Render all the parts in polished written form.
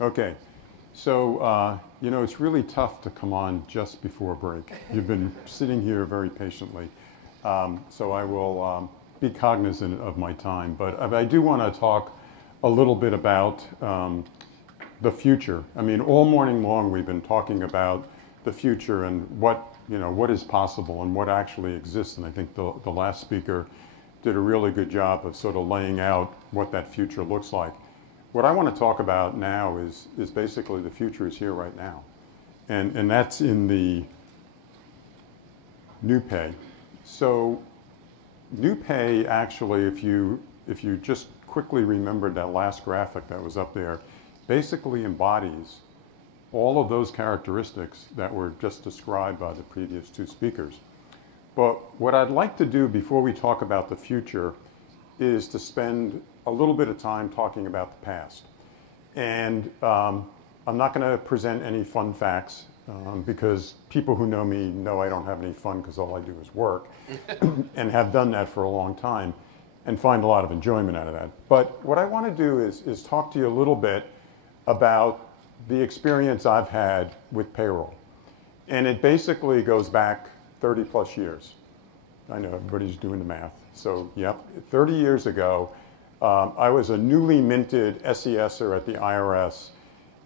Okay. So, it's really tough to come on just before break. You've been sitting here very patiently. So I will be cognizant of my time. But I do want to talk a little bit about the future. I mean, all morning long we've been talking about the future and what is possible and what actually exists. And I think the last speaker did a really good job of sort of laying out what that future looks like. What I want to talk about now is basically the future is here right now. And that's in the new pay. So new pay actually, if you just quickly remembered that last graphic that was up there, basically embodies all of those characteristics that were just described by the previous two speakers. But what I'd like to do before we talk about the future is to spend a little bit of time talking about the past. And I'm not going to present any fun facts because people who know me know I don't have any fun because all I do is work and have done that for a long time and find a lot of enjoyment out of that. But what I want to do is talk to you a little bit about the experience I've had with payroll. And it basically goes back 30 plus years. I know everybody's doing the math. So, yep, 30 years ago, I was a newly minted SESer at the IRS.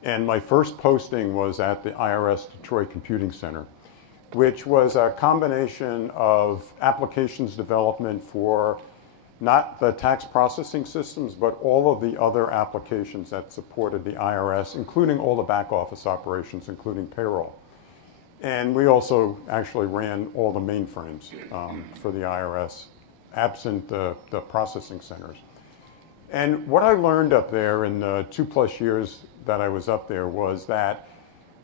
And my first posting was at the IRS Detroit Computing Center, which was a combination of applications development for not the tax processing systems, but all of the other applications that supported the IRS, including all the back office operations, including payroll. And we also actually ran all the mainframes for the IRS, absent the processing centers. And what I learned up there in the 2+ years that I was up there was that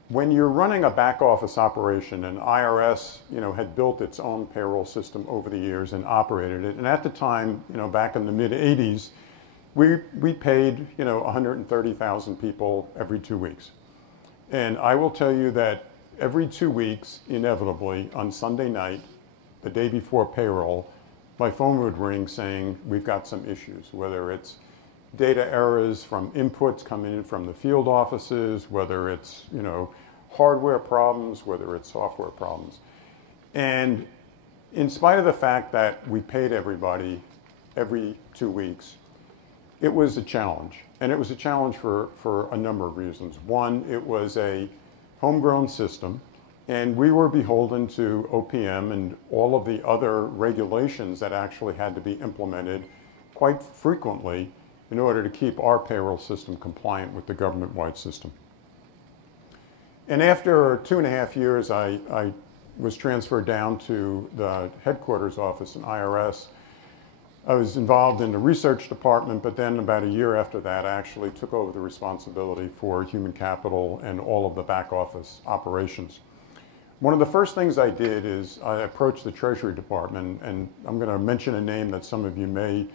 when you're running a back office operation, and IRS, had built its own payroll system over the years and operated it. And at the time, back in the mid 80s, we paid, 130,000 people every 2 weeks. And I will tell you that every 2 weeks, inevitably, on Sunday night, the day before payroll, my phone would ring saying, we've got some issues, whether it's data errors from inputs coming in from the field offices, whether it's, hardware problems, whether it's software problems. And in spite of the fact that we paid everybody every 2 weeks, it was a challenge. And it was a challenge for a number of reasons. One, it was a homegrown system, and we were beholden to OPM and all of the other regulations that actually had to be implemented quite frequently in order to keep our payroll system compliant with the government-wide system. And after 2.5 years, I was transferred down to the headquarters office in IRS. I was involved in the research department, but then about a year after that, I actually took over the responsibility for human capital and all of the back office operations. One of the first things I did is I approached the Treasury Department, and I'm going to mention a name that some of you may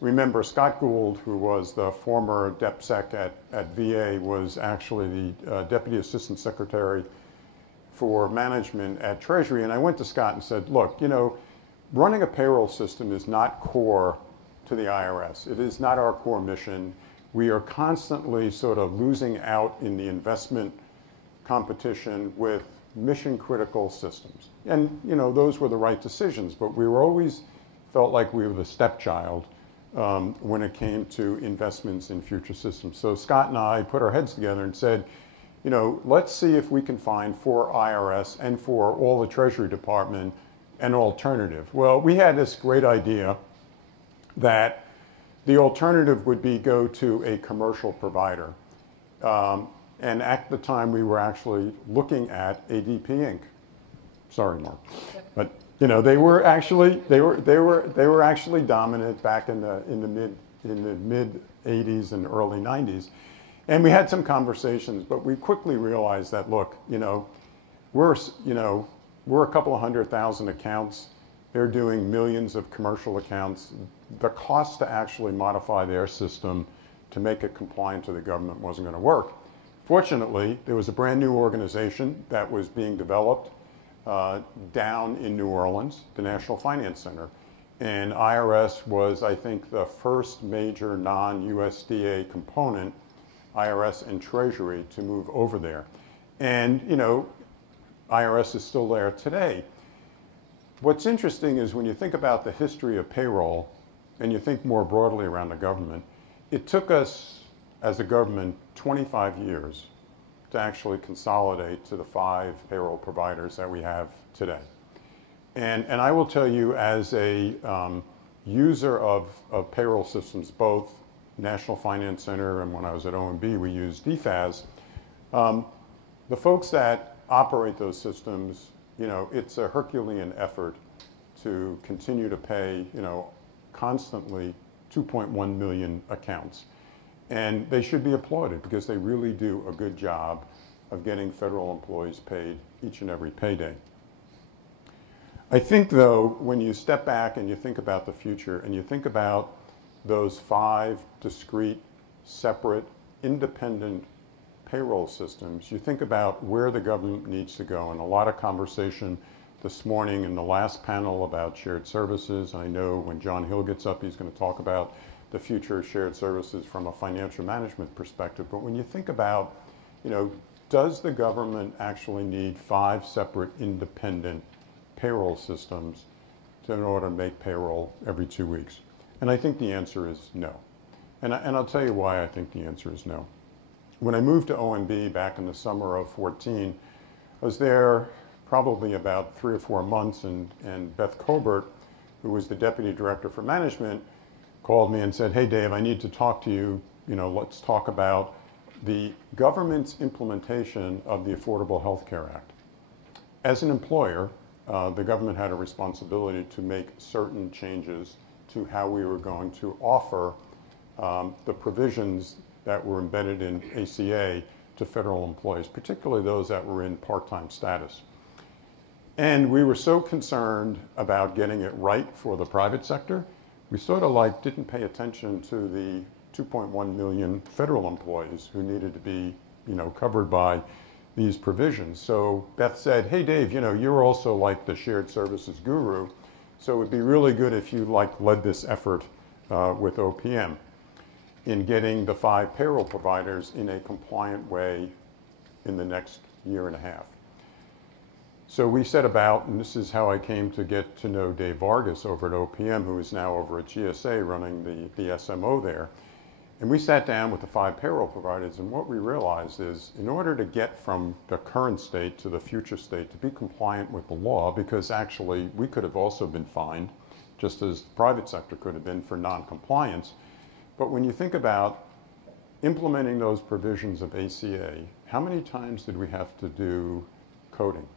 remember. Scott Gould, who was the former DepSec at VA, was actually the Deputy Assistant Secretary for Management at Treasury. And I went to Scott and said, look, running a payroll system is not core to the IRS. It is not our core mission. We are constantly sort of losing out in the investment competition with mission critical systems. And, those were the right decisions, but we were always felt like we were the stepchild when it came to investments in future systems. So Scott and I put our heads together and said, let's see if we can find for IRS and for all the Treasury Department an alternative. Well, we had this great idea that the alternative would be go to a commercial provider. And at the time, we were actually looking at ADP Inc. Sorry, Mark, but they were actually dominant back in the mid 80s and early 90s, and we had some conversations. But we quickly realized that look, we're a couple of 100,000 accounts. They're doing millions of commercial accounts. The cost to actually modify their system to make it compliant to the government wasn't going to work. Fortunately, there was a brand new organization that was being developed down in New Orleans, the National Finance Center. And IRS was, I think, the first major non-USDA component IRS and Treasury to move over there. And, you know, IRS is still there today. What's interesting is when you think about the history of payroll and you think more broadly around the government, it took us as a government 25 years to actually consolidate to the 5 payroll providers that we have today. And I will tell you, as a user of payroll systems, both National Finance Center and when I was at OMB, we used DFAS. The folks that operate those systems, you know, it's a Herculean effort to continue to pay, you know, constantly 2.1 million accounts. And they should be applauded because they really do a good job of getting federal employees paid each and every payday. I think, though, when you step back and you think about the future and you think about those 5 discrete, separate, independent payroll systems, you think about where the government needs to go. And a lot of conversation this morning in the last panel about shared services. I know when John Hill gets up, he's going to talk about the future of shared services from a financial management perspective. But when you think about, you know, does the government actually need 5 separate independent payroll systems in order to make payroll every 2 weeks? And I think the answer is no. And I'll tell you why I think the answer is no. When I moved to OMB back in the summer of 14, I was there probably about 3 or 4 months, and Beth Colbert, who was the deputy director for management, called me and said, "Hey, Dave, I need to talk to you. You know, let's talk about the government's implementation of the Affordable Health Care Act." As an employer, the government had a responsibility to make certain changes to how we were going to offer the provisions that were embedded in ACA to federal employees, particularly those that were in part-time status. And we were so concerned about getting it right for the private sector, we sort of like didn't pay attention to the 2.1 million federal employees who needed to be, you know, covered by these provisions. So Beth said, "Hey, Dave, you know, you're also like the shared services guru, so it would be really good if you like led this effort with OPM in getting the 5 payroll providers in a compliant way in the next year and a half." So we set about, and this is how I came to get to know Dave Vargas over at OPM, who is now over at GSA running the SMO there. And we sat down with the 5 payroll providers, and what we realized is in order to get from the current state to the future state to be compliant with the law, because actually we could have also been fined, just as the private sector could have been for non-compliance. But when you think about implementing those provisions of ACA, how many times did we have to do coding?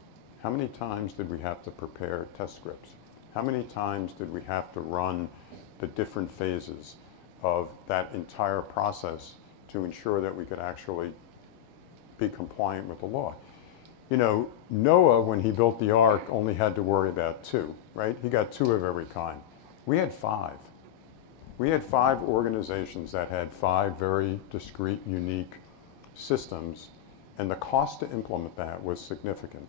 How many times did we have to prepare test scripts? How many times did we have to run the different phases of that entire process to ensure that we could actually be compliant with the law? You know, Noah, when he built the ark, only had to worry about 2, right? He got 2 of every kind. We had 5. We had 5 organizations that had 5 very discrete, unique systems, and the cost to implement that was significant.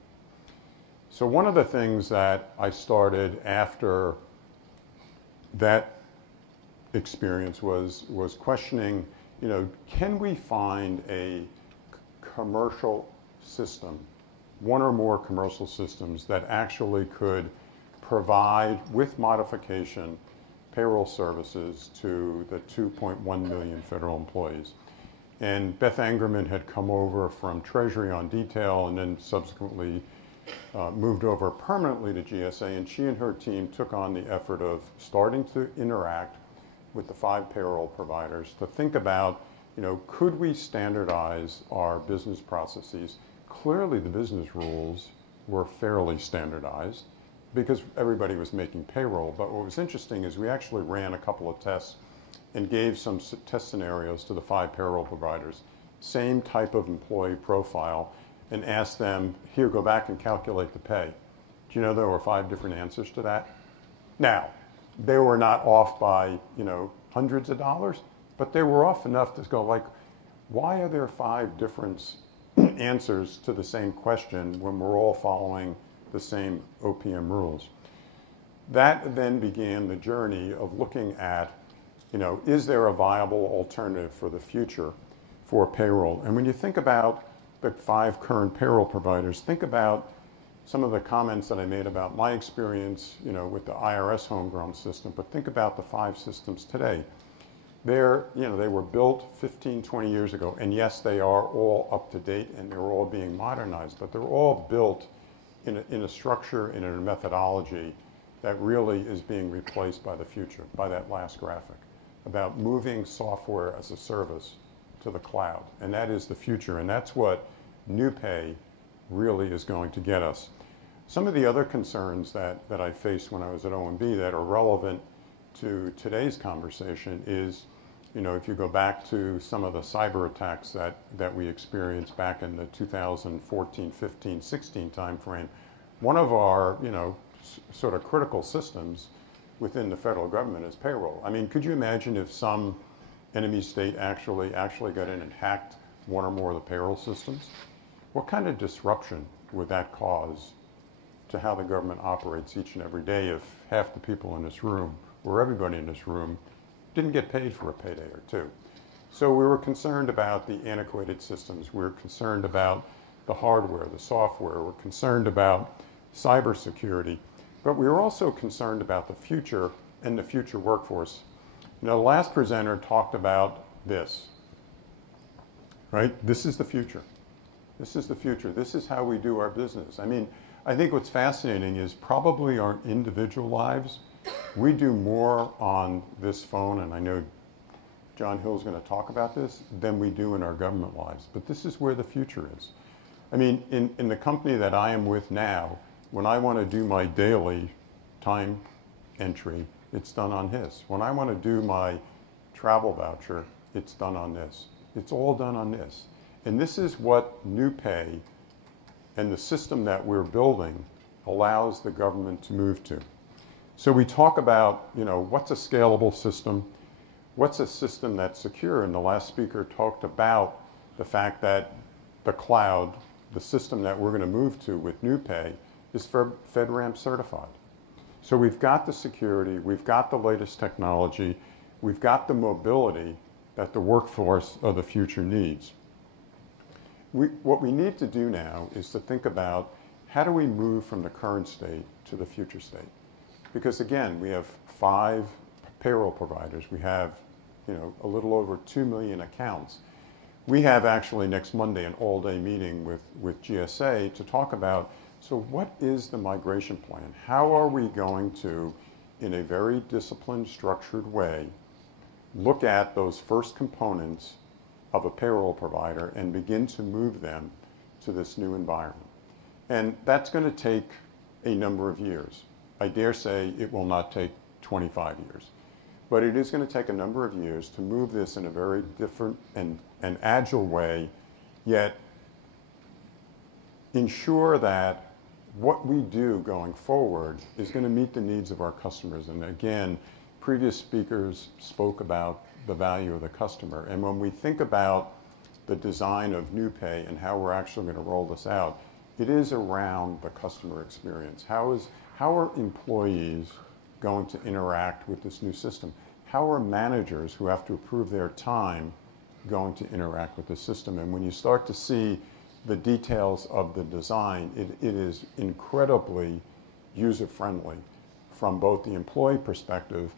So one of the things that I started after that experience was questioning, you know, can we find a commercial system, one or more commercial systems that actually could provide, with modification, payroll services to the 2.1 million federal employees. And Beth Angerman had come over from Treasury on detail and then subsequently moved over permanently to GSA, and she and her team took on the effort of starting to interact with the 5 payroll providers to think about, you know, could we standardize our business processes? Clearly the business rules were fairly standardized because everybody was making payroll. But what was interesting is we actually ran a couple of tests and gave some test scenarios to the 5 payroll providers, same type of employee profile, and asked them, here, go back and calculate the pay. Do you know there were 5 different answers to that? Now, they were not off by, you know, hundreds of dollars, but they were off enough to go like, why are there 5 different answers to the same question when we're all following the same OPM rules? That then began the journey of looking at, you know, is there a viable alternative for the future for payroll. And when you think about the 5 current payroll providers, think about some of the comments that I made about my experience, with the IRS homegrown system, but think about the 5 systems today. They were built 15, 20 years ago, and yes, they are all up to date and they're all being modernized, but they're all built in a structure and in a methodology that really is being replaced by the future, by that last graphic, about moving software as a service to the cloud. And that is the future, and that's what new pay really is going to get us. Some of the other concerns that I faced when I was at OMB that are relevant to today's conversation is, if you go back to some of the cyber attacks that we experienced back in the 2014, 15, 16 timeframe, one of our, sort of critical systems within the federal government is payroll. I mean, could you imagine if some enemy state actually got in and hacked one or more of the payroll systems? What kind of disruption would that cause to how the government operates each and every day if half the people in this room, or everybody in this room, didn't get paid for a payday or two? So we were concerned about the antiquated systems. We were concerned about the hardware, the software. We're concerned about cybersecurity. But we were also concerned about the future and the future workforce. The last presenter talked about this, right? This is the future. This is the future. This is how we do our business. I mean, I think what's fascinating is probably our individual lives. We do more on this phone, and I know John Hill's going to talk about this, than we do in our government lives. But this is where the future is. I mean, in the company that I am with now, when I want to do my daily time entry, it's done on his. When I want to do my travel voucher, it's done on this. It's all done on this. And this is what new pay and the system that we're building allows the government to move to. So we talk about, what's a scalable system? What's a system that's secure? And the last speaker talked about the fact that the cloud, the system that we're going to move to with new pay, is FedRAMP certified. So we've got the security, we've got the latest technology, we've got the mobility that the workforce of the future needs. What we need to do now is to think about how do we move from the current state to the future state? Because again, we have 5 payroll providers. We have, a little over 2 million accounts. We have actually next Monday an all-day meeting with GSA to talk about, so what is the migration plan? How are we going to, in a very disciplined, structured way, look at those first components of a payroll provider and begin to move them to this new environment? And that's going to take a number of years. I dare say it will not take 25 years. But it is going to take a number of years to move this in a very different and agile way, yet ensure that what we do going forward is going to meet the needs of our customers. And again, previous speakers spoke about the value of the customer. And when we think about the design of new pay and how we're actually going to roll this out, it is around the customer experience. How are employees going to interact with this new system? How are managers who have to approve their time going to interact with the system? And when you start to see the details of the design, it is incredibly user-friendly from both the employee perspective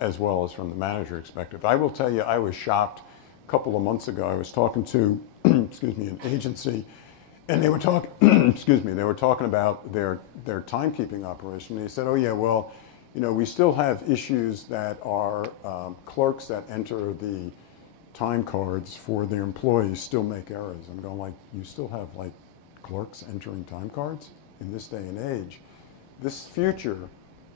as well as from the manager perspective. I will tell you, I was shocked a couple of months ago. I was talking to, an agency, and they were talking, they were talking about their timekeeping operation. They said, oh yeah, well, we still have issues that are clerks that enter the time cards for their employees still make errors. I'm going like, you still have like clerks entering time cards in this day and age? This future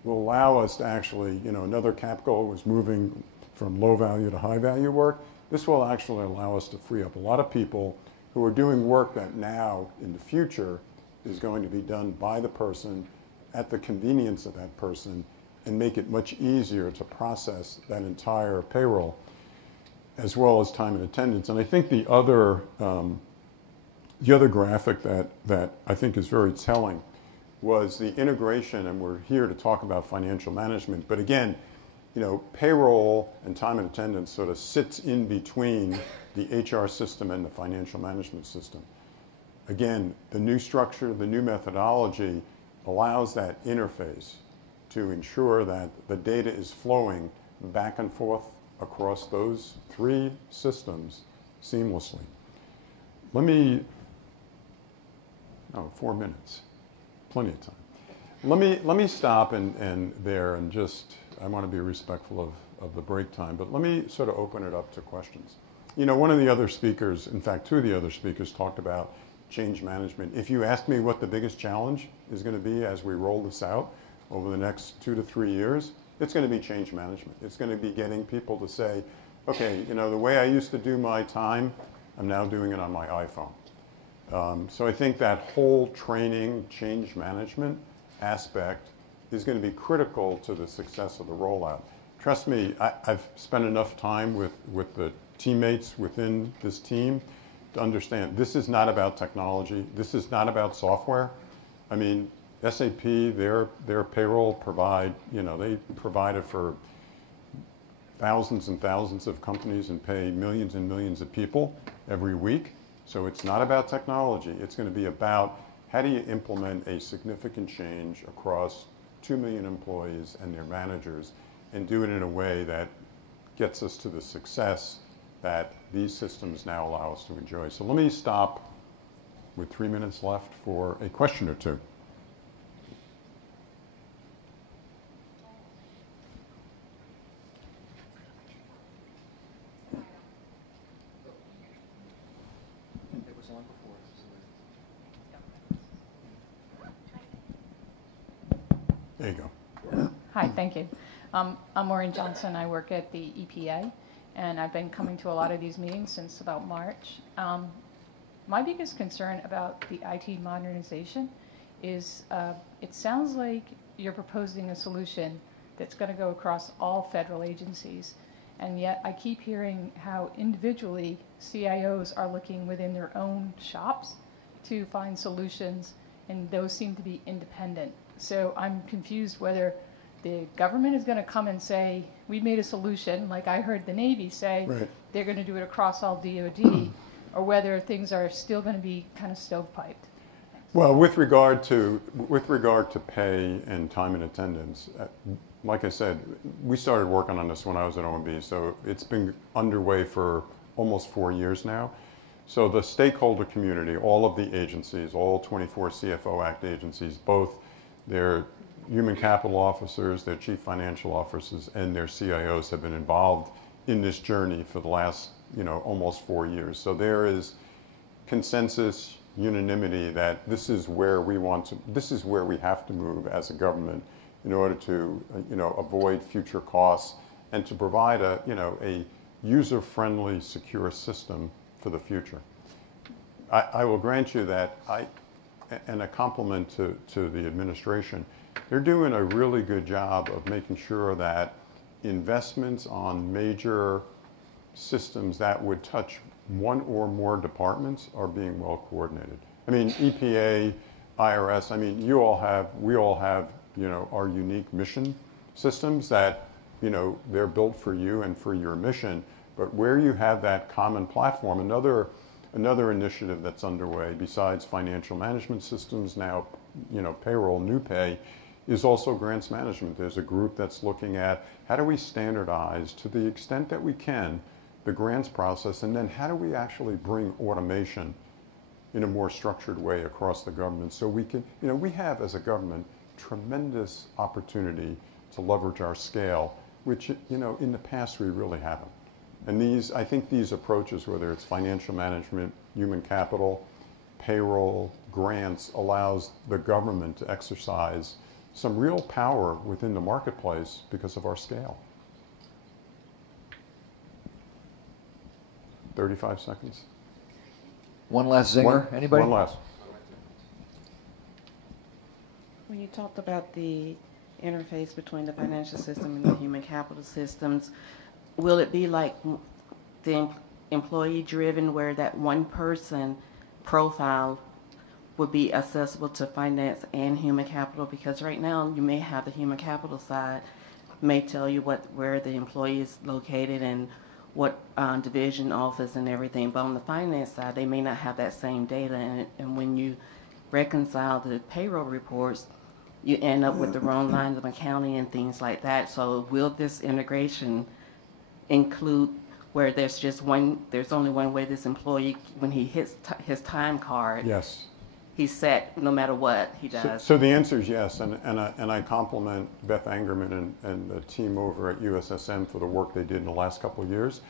will allow us to actually, another cap goal was moving from low value to high value work. This will actually allow us to free up a lot of people who are doing work that now in the future is going to be done by the person at the convenience of that person, and make it much easier to process that entire payroll, as well as time and attendance. And I think the other graphic that I think is very telling was the integration, and we're here to talk about financial management. But again, payroll and time and attendance sort of sits in between the HR system and the financial management system. Again, the new structure, the new methodology allows that interface to ensure that the data is flowing back and forth across those three systems seamlessly. Let me, 4 minutes, plenty of time. Let me stop there and just, I want to be respectful of the break time, but let me sort of open it up to questions. One of the other speakers, in fact, two of the other speakers talked about change management. If you ask me what the biggest challenge is going to be as we roll this out over the next 2 to 3 years, it's going to be change management. It's going to be getting people to say, okay, the way I used to do my time, I'm now doing it on my iPhone. So I think that whole training, change management aspect is going to be critical to the success of the rollout. Trust me, I've spent enough time with the teammates within this team to understand this is not about technology. This is not about software. I mean, SAP, their payroll they provide it for thousands and thousands of companies and pay millions and millions of people every week. So it's not about technology. It's going to be about how do you implement a significant change across 2 million employees and their managers and do it in a way that gets us to the success that these systems now allow us to enjoy. So let me stop with 3 minutes left for a question or two. There you go. Hi, thank you. I'm Maureen Johnson. I work at the EPA, and I've been coming to a lot of these meetings since about March. My biggest concern about the IT modernization is it sounds like you're proposing a solution that's going to go across all federal agencies, and yet I keep hearing how individually CIOs are looking within their own shops to find solutions, and those seem to be independent. So I'm confused whether the government is going to come and say, we made a solution, like I heard the Navy say, right, they're going to do it across all DOD, or whether things are still going to be kind of stovepiped. Thanks. Well, with regard to pay and time and attendance, like I said, we started working on this when I was at OMB, so it's been underway for almost 4 years now. So the stakeholder community, all of the agencies, all 24 CFO Act agencies, both their human capital officers, their chief financial officers, and their CIOs have been involved in this journey for the last, almost 4 years. So there is consensus, unanimity that this is where we have to move as a government in order to, avoid future costs and to provide a user-friendly, secure system for the future. I will grant you that and a compliment to the administration, they're doing a really good job of making sure that investments on major systems that would touch one or more departments are being well coordinated. I mean, EPA, IRS, we all have, our unique mission systems that, they're built for you and for your mission. But where you have that common platform, another initiative that's underway besides financial management systems now, payroll, new pay, is also grants management. There's a group that's looking at how do we standardize to the extent that we can the grants process, and then how do we actually bring automation in a more structured way across the government so we can, we have as a government tremendous opportunity to leverage our scale, which, in the past we really haven't. And I think these approaches, whether it's financial management, human capital, payroll, grants, allows the government to exercise some real power within the marketplace because of our scale. 35 seconds. One last zinger, anybody? One last. When you talked about the interface between the financial system and the human capital systems, will it be like the employee-driven where that one person profile would be accessible to finance and human capital? Because right now you may have the human capital side may tell you where the employee is located and what division, office, and everything. But on the finance side, they may not have that same data. And when you reconcile the payroll reports, you end up with the wrong lines of accounting and things like that. So will this integration include where there's only one way this employee, when he hits his time card, Yes. he's set no matter what he So, does? so the answer is yes, and I compliment Beth Angerman and the team over at USSM for the work they did in the last couple of years,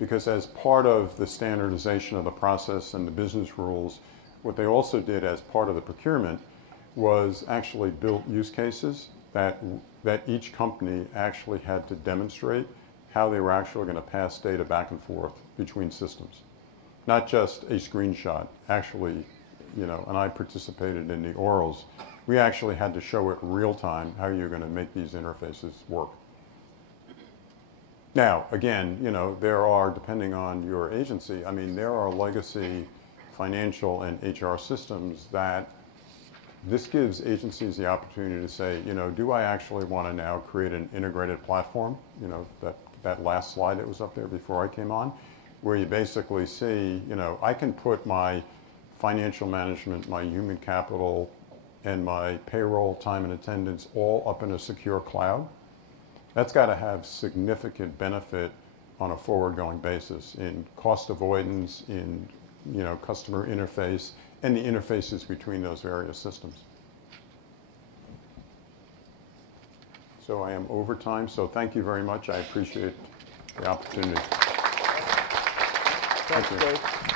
because as part of the standardization of the process and the business rules, what they also did as part of the procurement was actually built use cases that each company actually had to demonstrate how they were actually going to pass data back and forth between systems. Not just a screenshot, actually, you know, and I participated in the orals. We actually had to show it real time how you're going to make these interfaces work. Now, again, you know, there are, depending on your agency, I mean, there are legacy financial and HR systems that this gives agencies the opportunity to say, you know, do I actually want to now create an integrated platform? You know, that last slide that was up there before I came on, where you basically see, you know, I can put my financial management, my human capital, and my payroll, time and attendance all up in a secure cloud. That's got to have significant benefit on a forward-going basis in cost avoidance, in, you know, customer interface, and the interfaces between those various systems. So I am over time, so thank you very much. I appreciate the opportunity. Thanks, you. Dave.